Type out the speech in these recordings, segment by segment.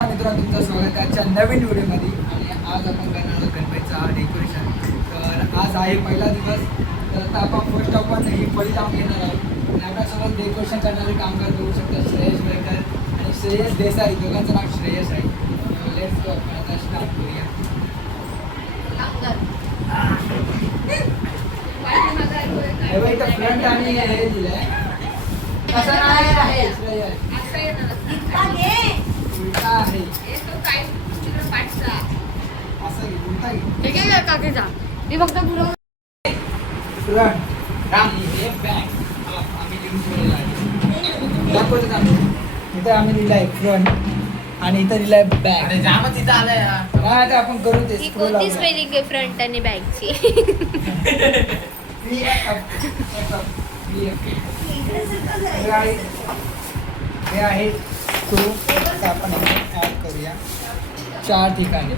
मित्रांनो तुमचं स्वागत आहे आजच्या नवीन व्हिडिओमध्ये. आणि आज आपण करणार आहोत गणपतीचा डेकोरेशन तर आज आहे पहिला दिवस. तर आता आपण फर्स्ट आपण ही फळी लावून घेणार आहोत. आणि आपल्यासोबत डेकोरेशन करणारे कामगार बघू शकतात श्रेयस बेकर आणि श्रेयस देसाई. दोघांचं नाव श्रेयस आहे. लेट्स गो आपण आता स्टार्ट करूया. फ्रंट आणि हे दिलंय. कसं नाही आहे? श्रेयस. उलटा आहे. असं घे उलटा घे मी फक्त पुरव फ्रंट आणि हे बॅक आम्ही लिहून ठेवलेलं आहे. दाखवतो आम्ही इथं आम्ही आहे फ्रंट आणि इथं जामच इथं आलंय काय आता आपण करू ते ही scroll कोणती लावूया. स्पेलिंग आहे फ्रंट आणि बॅकची V F F. F V F. हे आहे हे आहे स्क्रू आता आपण ॲड करूया. चार ठिकाणी.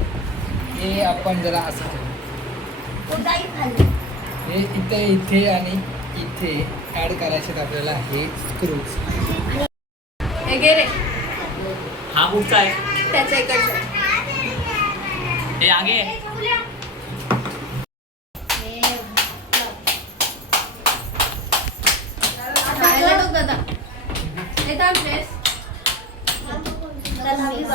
हे आपण जरा असं ठेवू हे इथे इथे आणि इथे ॲड करायचे आहेत आपल्याला हे स्क्रूज हे घे रे. हा कुठचा आहे? त्याच्या इकडचं. हे आगे खायला टाक दादा. हे थांब ड्रेस.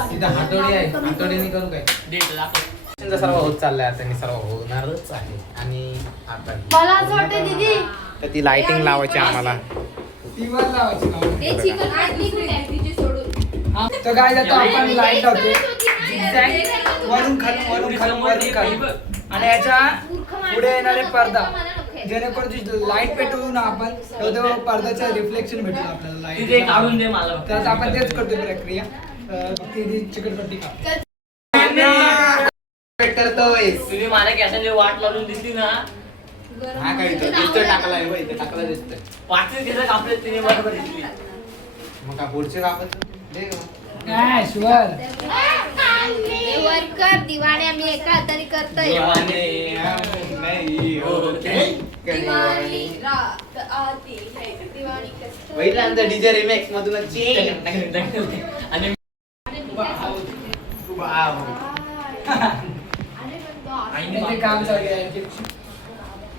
तिथं हातोडी आहे. हातोडीने करू काय? डेट दाखव तुमचं सर्व होत चाललंय आता मी सर्व होणारच आहे. आणि आता मला असं वाटतं दीदी. तर ती लाइटिंग लावायची आम्हाला. टीवर लावायची ना. हे चिकन आधी कुठे आहे? तिची सोडून. तर काय आता आपण लाइट लावतो Zigzag वरून खालून वरून खालून आणि याच्यापुढे येणारे पडदा जेणेकरून जी लाइट पेटवून आपण तेवढं पडद्याचं रिफ्लेक्शन भेटलं आपल्याला तिथे काढून लाइट दे मला. तर आपण तेच करतो प्रक्रिया. करतोय तुम्ही मला कॅसेट वाट लावून दिसली ना. हा काय इथं? दिसतोय टाकला आहे. इथे टाकला दिसतोय. पाचवीच केलं आपले तिने बरोबर दिसली मग का पुढचे कापत दे गं. काय शुअर वर्कर दिवाणी आम्ही एका हाताने करतोय देवाने. नाही होते रात आती है पहिल्यांदा डीजे रिमेक्स मधूनच इथे काम चालू आहे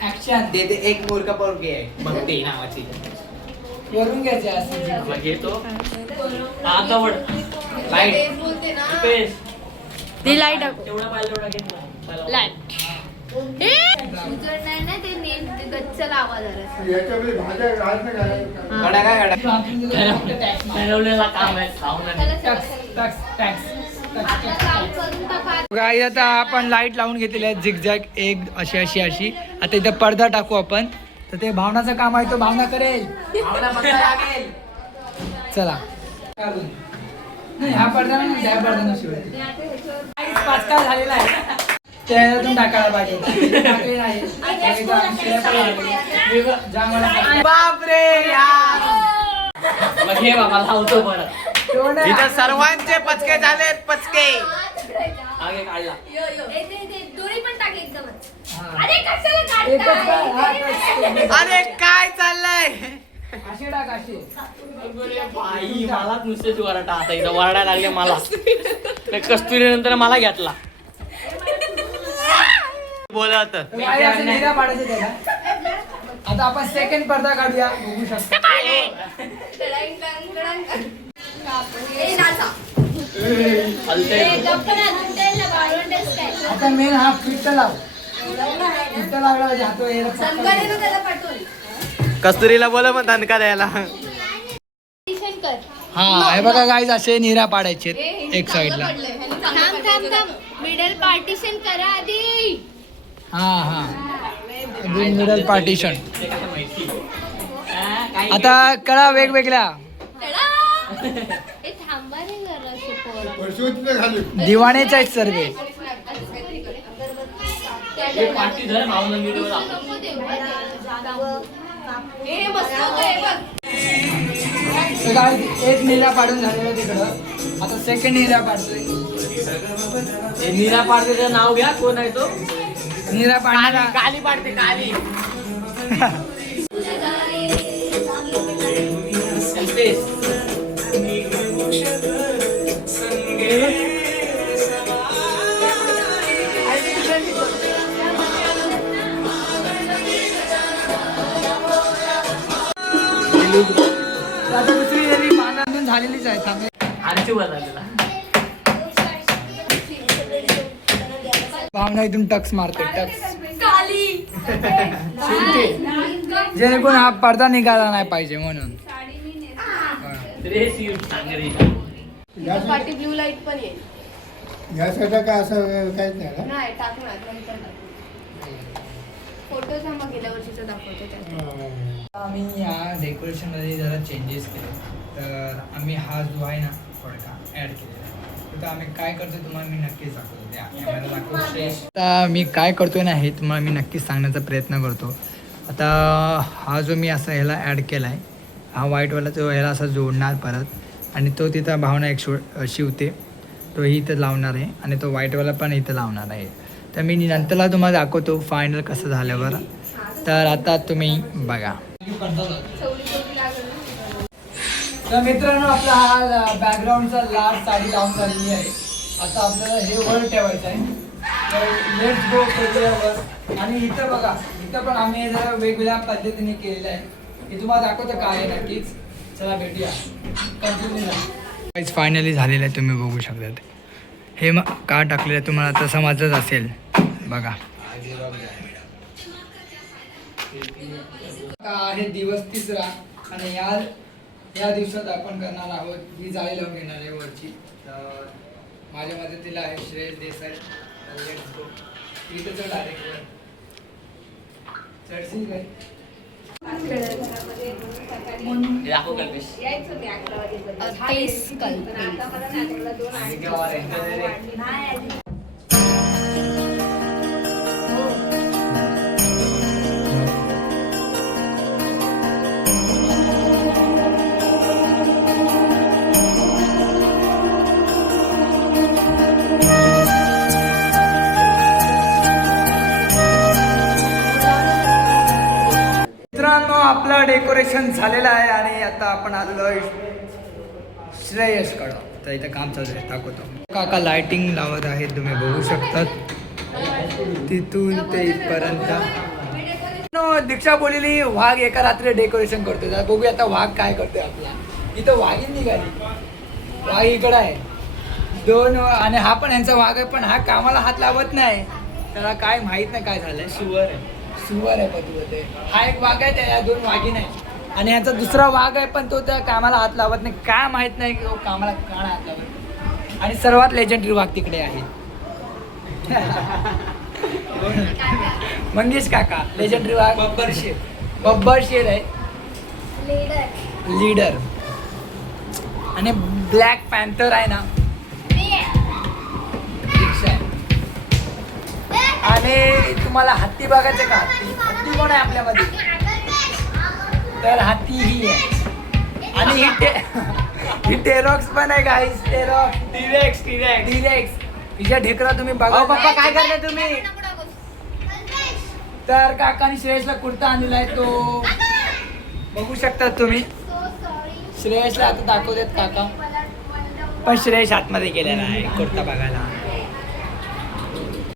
ऍक्शन ते ते एक मूर्ख पोरगी आहे. भक्ती नावाची. वरून घ्यायचे असं मग घेतो. आता वड लाइट तेच बोलते ना. पेस ती लाइट तेवढा पाहिजे तेवढा घेतला लाइट उजळ नाही ना ते नीट ते गच्च लावा जरा. गडा काय गडा ठरवलेला काम आहे. खाऊन टॅक्स टॅक्स टॅक्स गाई आता आपण लाइट लावून घेतलेली आहे झिगझॅग एक अशी अशी अशी. आता इथं पडदा टाकू आपण. तर ते भावनाचं काम आहे तो भावना करेल. चला. नाही हा पडदा नाही त्या पडदा नशिवाय पाचका झालेला आहे. त्यातून टाकायला पाहिजे. बापरे हे बाबा लावतो परत. इथं सर्वांचे पचके झालेत पचके. आगे काढला दोरी पण टाक एकदमच. हा. अरे कशाला काढताय. अरे काय चाललंय? असे टाक असे. बाई मलाच नुसतेच वरटा आता. इथं वरडायला लागले मला. कस्तुरी नंतर मला घेतला. बोलत. तर काय असं निरा पाडायचं त्याला. आता आपण सेकंड पडदा काढूया. बघू शकता. आता मेन हा फिट्ट लाव. फिट्ट लागला पाहिजे हातो पाठवून. कस्तुरीला बोल मग दणका द्यायला. Partition कर. हा हे बघा गाईज असे निरा पाडायचे एक साइडला थांब थांब थांब. मिडल पार्टिशन करा आधी. हा हा. मिडल पार्टिशन आता कळा वेगवेगळ्या. ए, थांबा रे जराशी पोरं. दिवाणेच आहेत सर्व हे पाठी धर भावना मी देऊ लागतो. नको देऊ, देऊ. ए, मस्त होतंय, बघ. तर काय एक निरा पाडून झालेला तिकडं आता सेकंड निरा पाडतोय हे नीरा पाडतेचं नाव घ्या कोण आहे तो निरा पाडणारा काली पाडते काली अल्पेश उभा झालेला भावना इथून टक्स मारते टक्स. शिवते जेणेकरून हा पडदा निघाला नाही पाहिजे म्हणून. चांगली ब्ल्यू लाइट पण येईल. काय असं काहीच नाही ना? नाही टाकणार नंतर फोटो थांबा गेल्या वर्षीचा दाखवतो त्यात आम्ही या डेकोरेशनमध्ये जरा चेंजेस केले. तर आम्ही हा जो आहे ना फडका ॲड केलेला आहे. तर आम्ही काय करतो तुम्हाला मी नक्कीच दाखवतो. त्या कॅमेरा दाखवतो आता मी काय करतोय ना हे तुम्हाला मी नक्कीच सांगण्याचा प्रयत्न करतो. आता हा जो मी असा ह्याला ॲड केला आहे हा व्हाईटवाला तो ह्याला असा जोडणार परत आणि तो तिथं भावना एक शो शिवते. तो इथं लावणार आहे आणि तो व्हाईटवाला पण इथं लावणार आहे. तर मी नंतरला तुम्हाला दाखवतो फायनल कसं झाल्यावर. तर आता तुम्ही बघा चवली चवली लागल ना तर मित्रांनो आपला हा बॅकग्राऊंडचा लाल साडी लावून झालेली आहे. आता आपल्याला हे वर ठेवायचं आहे. तर लेट्स गो वर. आणि इथं बघा इथं पण आम्ही जरा वेगवेगळ्या पद्धतीने केलेलं आहे. हे तुम्हाला दाखवतं काय आहे नक्कीच. चला भेटूया. कंटिन्यू फायनली झालेलं आहे तुम्ही बघू शकता हे मग का टाकलेलं आहे तुम्हाला आता समजत असेल. बघा. आहे दिवस तिसरा. आणि या या दिवसात आपण करणार आहोत ही जाळी लावून घेणार आहे वरची. तर माझ्या मदतीला आहे श्रेयस देसाई. लेट्स गो इथं चढ डायरेक्ट चढशील काय? कल्पेश. डेकोरेशन झालेलं आहे आणि आता आपण आलेलो आहे श्रेयसकडं तर इथं काम चालू आहे दाखवतो. काका लाइटिंग लावत आहेत तुम्ही बघू शकतात. तिथून ते इथपर्यंत. नो, दीक्षा बोललेली वाघ एका रात्री डेकोरेशन करतोय. तर बघूया आता वाघ काय करतोय आपला. इथं वाघीण निघाली. वाघ इकडं आहे. दोन आणि हा पण यांचा वाघ आहे पण हा कामाला हात लावत नाही. त्याला काय माहीत नाही काय झालंय. सुवर आहे. सुवर आहे पती ते. हा एक वाघ आहे त्या दोन वाघीण आहे आणि यांचा दुसरा वाघ आहे पण तो त्या कामाला हात लावत नाही. काय माहीत नाही की तो कामाला का नाही हात लावत. आणि सर्वात लेजंडरी वाघ तिकडे आहे. मंगेश काका लेजंडरी वाघ. बब्बर शेर. बब्बर शेर आहे. लीडर आणि ब्लॅक पॅन्थर आहे ना. आणि तुम्हाला हत्ती बघायचं का? हत्ती हत्ती कोण आहे आपल्यामध्ये? तर हत्ती ही आहे. आणि ही टे ही टेरॉक्स पण आहे गाईस टेरॉक्स टिरेक्स डिरेक्स हिच्या ढेकरा तुम्ही बघा. पप्पा काय करताय तुम्ही? तर काकाने श्रेयसला कुर्ता आणलेला आहे तो. बघू शकता तुम्ही. श्रेयसला आता दाखवतात काका. पण श्रेयस आतमध्ये गेलेला आहे कुर्ता बघायला.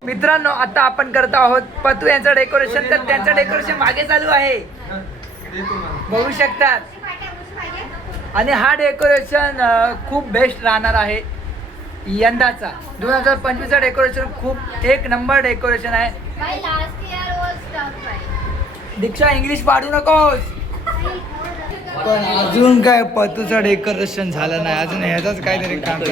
मित्रांनो आता आपण करत आहोत पतू यांचं डेकोरेशन तर त्यांचं डेकोरेशन मागे चालू आहे. बघू शकतात. आणि हा डेकोरेशन खूप बेस्ट राहणार आहे. यंदाचा. दोन हजार पंचवीसचा डेकोरेशन खूप एक नंबर डेकोरेशन आहे. Last year was tough Diksha English पाडू नकोस. पण अजून काय पतूचं डेकोरेशन झालं नाही. अजून ह्याचाच काहीतरी काम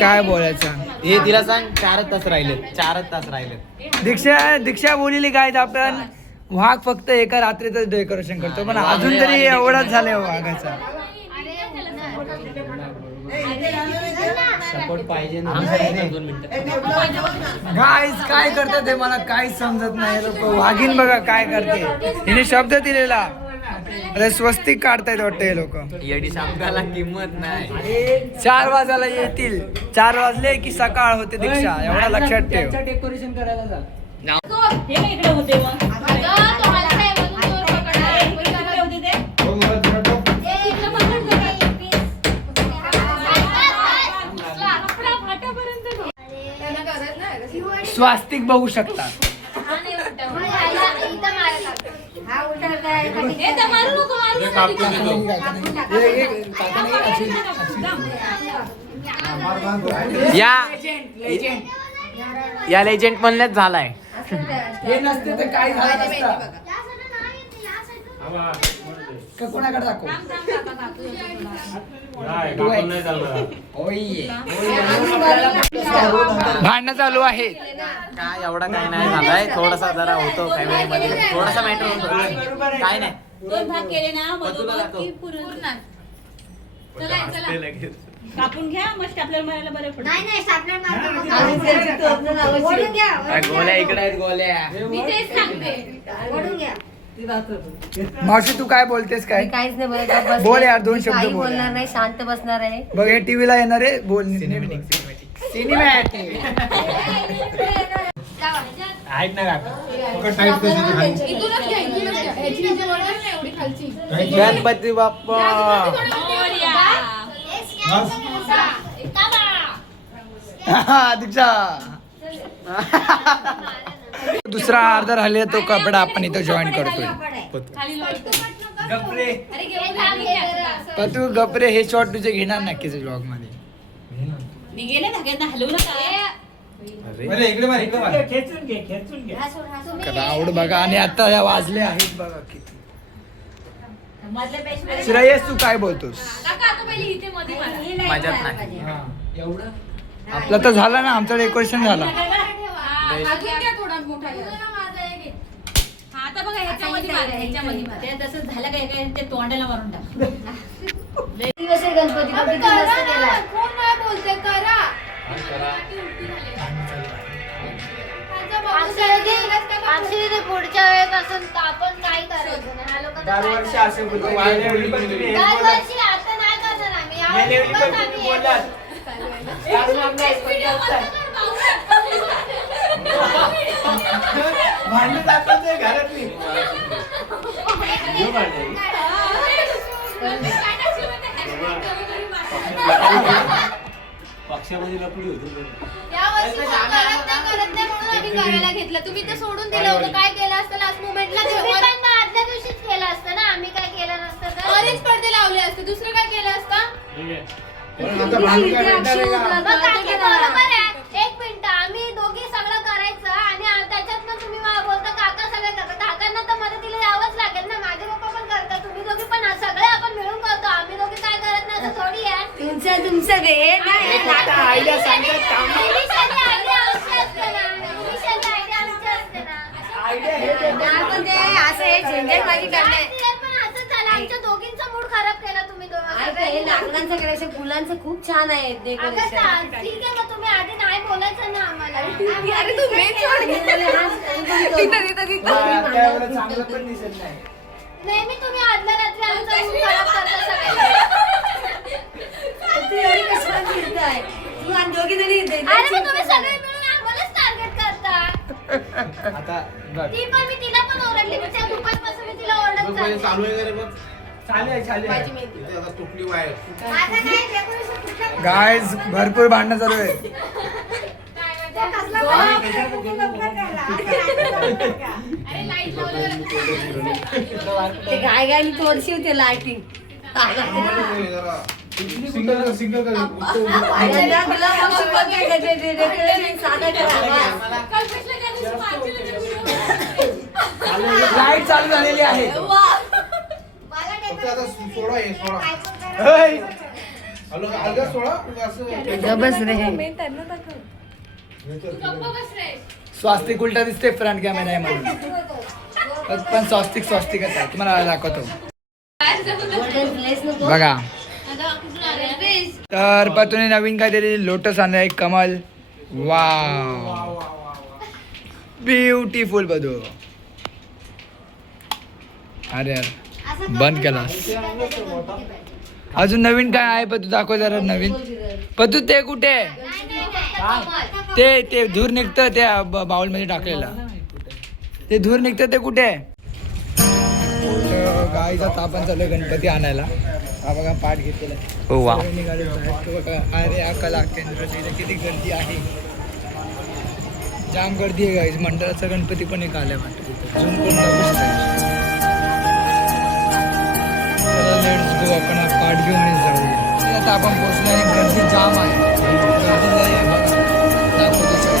काय बोलायचं? हे तिला सांग चारच तास राहिलेत चारच तास राहिलेत. दीक्षा दीक्षा बोललेली काय आपण वाघ फक्त एका रात्रीतच डेकोरेशन करतो पण अजून तरी एवढाच झालंय वाघाचा. सपोर्ट पाहिजे गाईज काय करतात ते मला काहीच समजत नाही. लोक वाघीन बघा काय करते. हिने शब्द दिलेला. अरे स्वस्तिक काढतायत वाटतं हे लोक. येडी शब्दाला किंमत नाही. चार वाजायला येतील. चार वाजले की सकाळ होते दीक्षा. एवढा लक्षात ठेव. डेकोरेशन करायला जा. स्वास्तिक बघू शकता. हा. हे- हे. या. या लेजंड म्हणण्यात झालाय. हे नसते तर काय झालं नसतं. का कोणाकडे दाखव ओय. भांडणं चालू आहे काय एवढा काय नाही झालाय थोडासा जरा होतो फॅमिली मध्ये थोडासा मॅटर होतो काय नाही दोन भाग केले ना तुला बरोबर दाखव. की पूर्ण चला चला कापून घ्या मग स्टॅपलर मारायला बरं पडेल नाही नाही स्टॅपलर मारतो ओढून घ्या काय गोल्या इकडे आहेत गोल्या मी तेच सांगते ओढून घ्या मावशी तू काय बोलतेस काय? काहीच नाही बोलत. बोल यार, दोन शब्द काही बोल. बोलणार नाही शांत बसणार आहे. बघ हे टीव्हीला येणार आहे बोल. सिनेमॅटिक सिनेमॅटिक सिनेमॅटिक आहेत ना काका. इथूनच घ्या इथूनच घ्या. ह्याची ह्याची वळण नाही एवढी खालची. गणपती बाप्पा. दीक्षा. दुसरा अर्धा राहिले तो कपडा आपण इथं जॉईन करतोय. पण तू गपरे हे शॉर्ट तुझे घेणार नक्कीच ब्लॉगमध्ये. क्राऊड बघा. आणि आता या वाजले आहेत बघा किती. श्रेयस तू काय बोलतोस? नाही आपलं तर झालं ना आमचं डेकोरेशन झालं. अजून घ्या थोडा मोठा घ्या. हा, आता बघा ह्याच्यामध्ये मारा ह्याच्यामध्ये मारा. ते तसं झालं काय काय ते तोंडाला मारून टाक. दिवस आहे गणपती ना, केला कोण नाही बोलते करा. पुढच्या वेळेपासून आपण करायचं नाही काय करायचं? दरवर्षी आता नाही करणार आम्ही. यावर्षी बस आम्ही येतो. या वर्षी कोण करत नाही करत नाही म्हणून आम्ही करायला घेतलं. तुम्ही ते सोडून दिलं होतं. काय केलं असतं लास्ट मोमेंटला आदल्या दिवशीच केलं असतं ना. आम्ही काय केलं नसतं तर. ऑरेंज पडदे लावले असते. दुसरं काय केलं असतं? मग काकी बरोबर आहे एक मिनिट आम्ही दोघी सगळं करायचं आणि आ- त्याच्यात मग तुम्ही मला बोलता काका सगळं करतात काकांना तर मदतीला यावंच लागेल ना माझे पप्पा पण करतात तुम्ही दोघी पण सगळे आपण मिळून करतो आम्ही दोघी काय करत नाही असं थोडी तुमचं तुमचं आमच्या दोघींचा मूड खराब केला तुम्ही लाकडांचं करायचं फुलांचं खूप छान आहे डेकोरेशन ठीक आहे मग तुम्ही आधी नाही बोलायचं ना आम्हाला अरे तू मेन चांगलं पण दिसत नाही. नेहमी तुम्ही आदल्या रात्री आमचा मूड खराब करता सगळे अरे मग तुम्ही सगळे मिळून आम्हालाच टार्गेट करता आता बघ ती पण मी तिला पण ओरडली मी त्या दुपारपासून मी तिला ओरडत चालली. चालू आहे चालू आहे आता काय decoration कुठलं- गायज भरपूर भांडणं चालू आहे ते कसलं बोलावं? अरे लाइट लावलं ते गाय गायनी तोडशी होते लायटिंग लाइट चालू झालेली आहे. बस रे. स्वास्तिक उलटा दिसते फ्रंट कॅमेरा आहे म्हणून. पण स्वास्तिक स्वास्तिकच आहे. तुम्हाला दाखवतो. बघा. तर पतूने नवीन काहीतरी लोटस आणलं आहे कमल. वा ब्युटिफुल बधू. अरे यार बंद केलास अजून नवीन काय आहे पतू दाखव जरा नवीन. पतू ते कुठे? ते ते धूर निघतं त्या बाउलमध्ये टाकलेलं. ते धूर निघतं ते कुठे? गाईचा तापण चालू गणपती आणायला. हा बघा पाठ घेतलेला आहे. हो वा अरे हा कला केंद्र किती गर्दी आहे जाम गर्दी आहे गाईज मंडळाचा गणपती पण एक आलाय वाटतं. लेट्स गो आपण हा पाठ घेऊ आणि जाऊया आता आपण पोहोचलो आणि गर्दी जाम आहे गर्दी आहे बघा दाखवतो सगळं.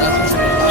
दाखवतो सगळं.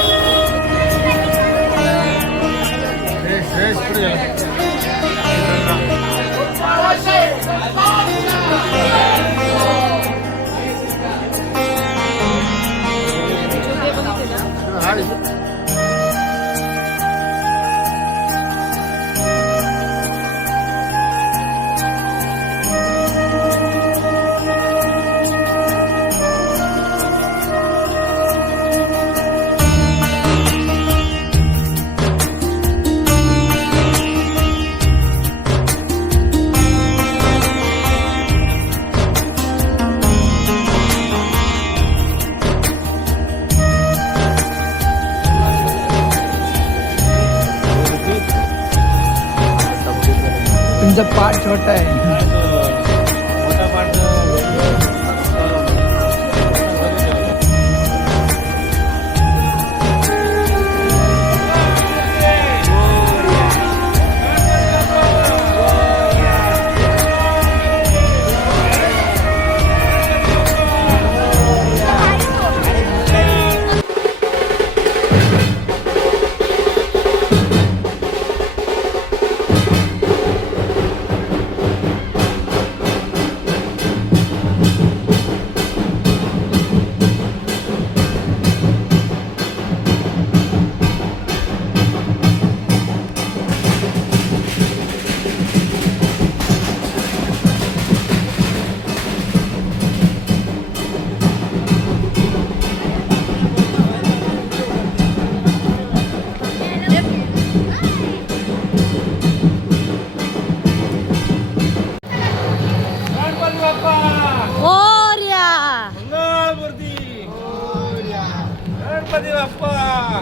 तुमचा पाठ छोटा आहे.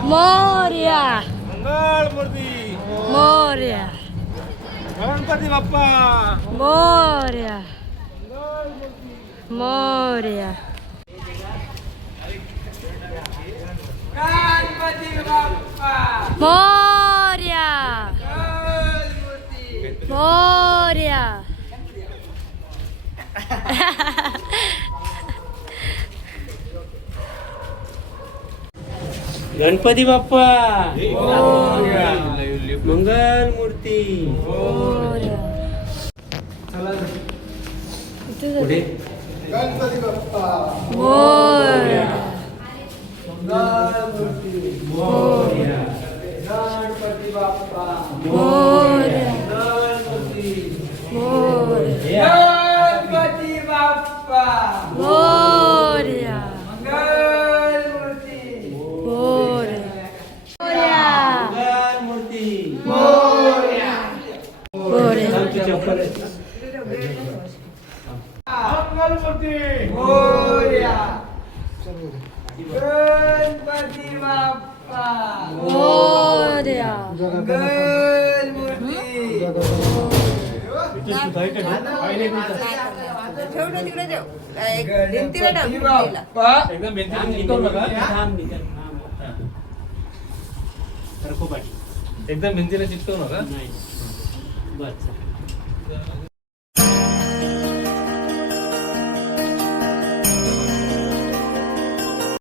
मोर्या। मोर्या। गणपती बाप्पा। मोर्या। मोर्या। गणपती बाप्पा। मोर्या। मोर्या। गणपती बाप्पा मंगल मूर्ती मोर्या पुढे मोर्या गणपती बाप्पा मोर्या मोर्या गणपती बाप्पा मोर्या मंगलमूर्ती मोर्या मंगल मूर्ती मोर्या आमची चप्पल आहे. मोरया गणपती बाप्पा मोर्या एकदम भिंतीला चिकटवू नका. थांब, एकदम भिंतीला चिटकवू नका नाही बस Yeah.